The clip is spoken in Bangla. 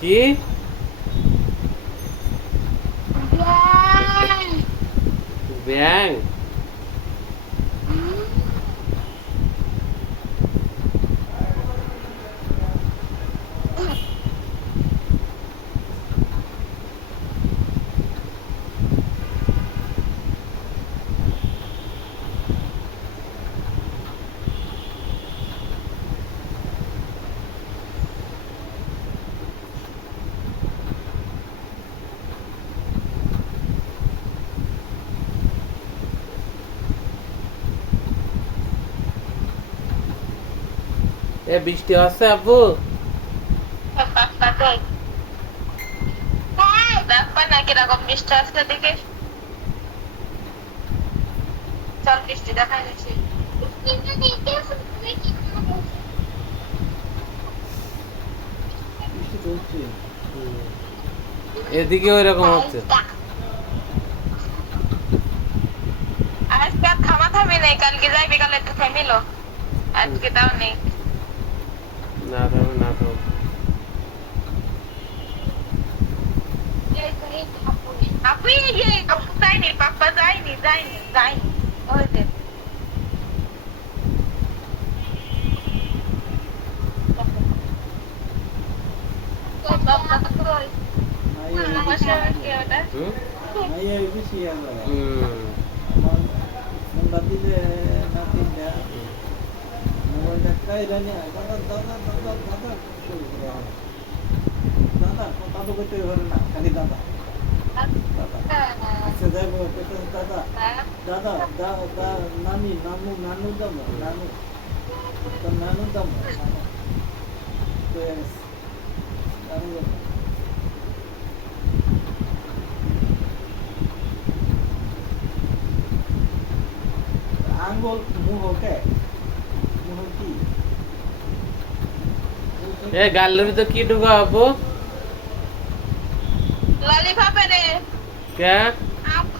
কি ব্যাং? এ বৃষ্টি হচ্ছে আব্বু? না কিরকম বৃষ্টি আসছে দেখে চল বৃষ্টি দেখা যাচ্ছে। এদিকে ওই রকম হচ্ছে। আজকে আর থামাথামি নেই, কালকে যাই বিকালে একটু থামিল, আজকে তাও নেই। না থামে না থামে। আপু আপু যায়নি, পাপ্পা যায়নি যায়নি যায়নি ওই যে আঙ্গুল মুহকে মুহ কি এ গালের ভিতর কি ঢুকা আব্বু? ললিপপে রে কে? আপু